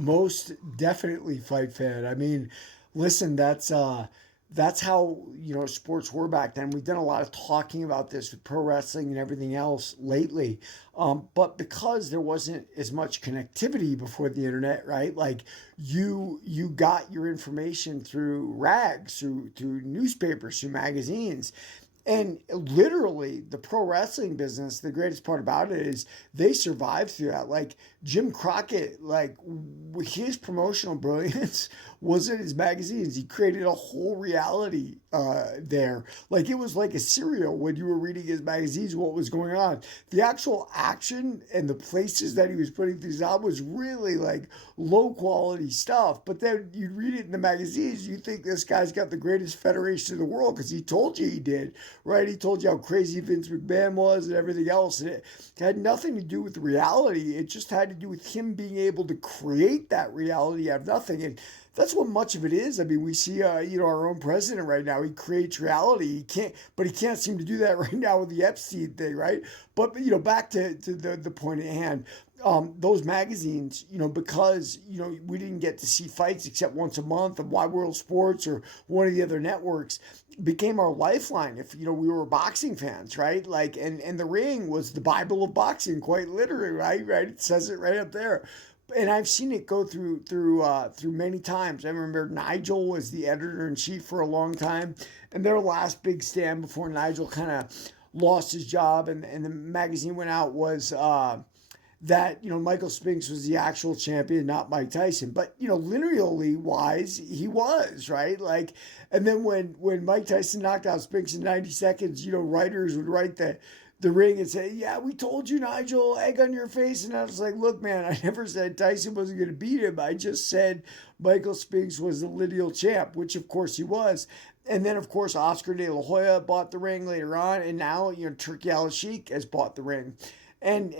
Most definitely, fight fan. I mean, listen, that's how sports were back then. We've done a lot of talking about this with pro wrestling and everything else lately, but because there wasn't as much connectivity before the internet, right? Like you got your information through rags, through newspapers, through magazines. And literally, the pro wrestling business, the greatest part about it is they survived through that. Like Jim Crockett, like his promotional brilliance was in his magazines. He created a whole reality there. Like it was like a serial when you were reading his magazines, what was going on. The actual action and the places that he was putting things out was really like low quality stuff. But then you read it in the magazines, you think this guy's got the greatest federation in the world because he told you he did, right? He told you how crazy Vince McMahon was and everything else. And it had nothing to do with reality. It just had to do with him being able to create that reality out of nothing. And that's what much of it is. I mean, we see, our own president right now. He creates reality. But he can't seem to do that right now with the Epstein thing, right? But back to the point at hand. Those magazines, because we didn't get to see fights except once a month on Wide World Sports or one of the other networks, became our lifeline. If we were boxing fans, right? Like, and the ring was the Bible of boxing, quite literally, right? Right? It says it right up there. And I've seen it go through many times. I remember Nigel was the editor in chief for a long time, and their last big stand before Nigel kind of lost his job and the magazine went out was that Michael Spinks was the actual champion, not Mike Tyson. But linearly wise, he was right. Like, and then when Mike Tyson knocked out Spinks in 90 seconds, writers would write the ring and say, "Yeah, we told you, Nigel, egg on your face." And I was like, "Look, man, I never said Tyson wasn't going to beat him. I just said Michael Spinks was the lineal champ," which of course he was. And then, of course, Oscar De La Hoya bought the ring later on, and now Turki Al Sheikh has bought the ring. And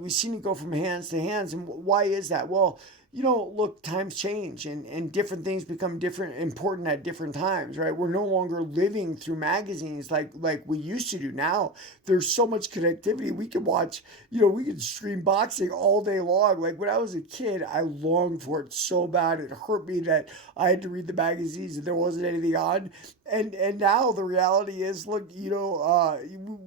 we've seen it go from hands to hands. And why is that? Well, look, times change and different things become different important at different times, right? We're no longer living through magazines like we used to do. Now there's so much connectivity. We can watch, we can stream boxing all day long. Like when I was a kid, I longed for it so bad. It hurt me that I had to read the magazines and there wasn't anything on. And now the reality is, look,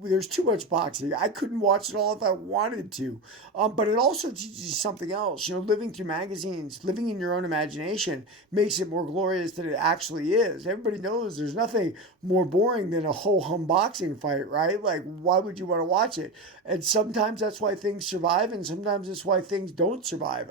there's too much boxing. I couldn't watch it all if I wanted to. But it also teaches you something else. Living through magazines, living in your own imagination makes it more glorious than it actually is. Everybody knows there's nothing more boring than a ho-hum boxing fight, right? Like, why would you want to watch it? And sometimes that's why things survive, and sometimes that's why things don't survive.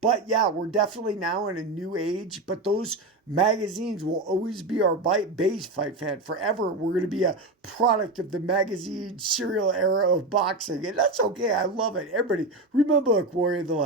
But yeah, we're definitely now in a new age. But those magazines will always be our base, fight fan forever. We're going to be a product of the magazine serial era of boxing, and that's okay. I love it. Everybody remember Warrior of the Light.